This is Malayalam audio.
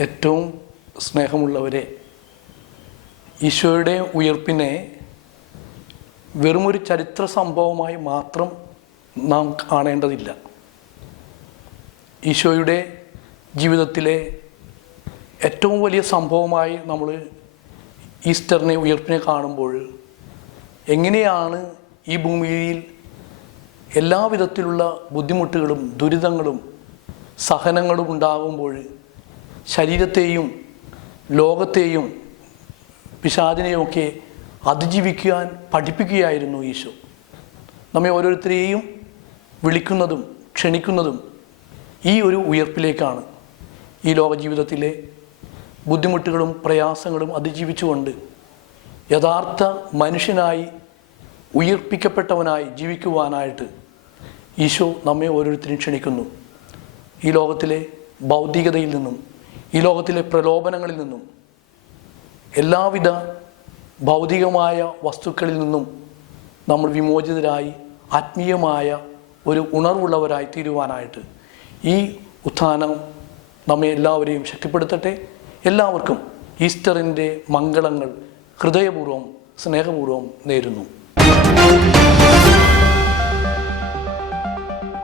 ഏറ്റവും സ്നേഹമുള്ളവരെ ഈശോയുടെ ഉയർപ്പിനെ വെറുമൊരു ചരിത്ര സംഭവമായി മാത്രം നാം കാണേണ്ടതില്ല. ഈശോയുടെ ജീവിതത്തിലെ ഏറ്റവും വലിയ സംഭവമായി നമ്മൾ ഈസ്റ്ററിനെ ഉയർപ്പിനെ കാണുമ്പോൾ എങ്ങനെയാണ് ഈ ഭൂമിയിൽ എല്ലാവിധത്തിലുള്ള ബുദ്ധിമുട്ടുകളും ദുരിതങ്ങളും സഹനങ്ങളും ഉണ്ടാകുമ്പോൾ ശരീരത്തെയും ലോകത്തെയും പിശാദിനെയുമൊക്കെ അതിജീവിക്കുവാൻ പഠിപ്പിക്കുകയായിരുന്നു ഈശോ നമ്മെ ഓരോരുത്തരെയും വിളിക്കുന്നതും ക്ഷണിക്കുന്നതും ഈ ഒരു ഉയർപ്പിലേക്കാണ് ഈ ലോകജീവിതത്തിലെ ബുദ്ധിമുട്ടുകളും പ്രയാസങ്ങളും അതിജീവിച്ചുകൊണ്ട് യഥാർത്ഥ മനുഷ്യനായി ഉയർപ്പിക്കപ്പെട്ടവനായി ജീവിക്കുവാനായിട്ട് ഈശോ നമ്മെ ഓരോരുത്തരും ക്ഷണിക്കുന്നു. ഈ ലോകത്തിലെ ഭൗതികതയിൽ നിന്നും ഈ ലോകത്തിലെ പ്രലോഭനങ്ങളിൽ നിന്നും എല്ലാവിധ ഭൗതികമായ വസ്തുക്കളിൽ നിന്നും നമ്മൾ വിമോചിതരായി ആത്മീയമായ ഒരു ഉണർവുള്ളവരായി തീരുവാനായിട്ട് ഈ ഉത്ഥാനം നമ്മെ എല്ലാവരെയും ശക്തിപ്പെടുത്തട്ടെ. എല്ലാവർക്കും ഈസ്റ്ററിന്റെ മംഗളങ്ങൾ ഹൃദയപൂർവം സ്നേഹപൂർവം നേരുന്നു.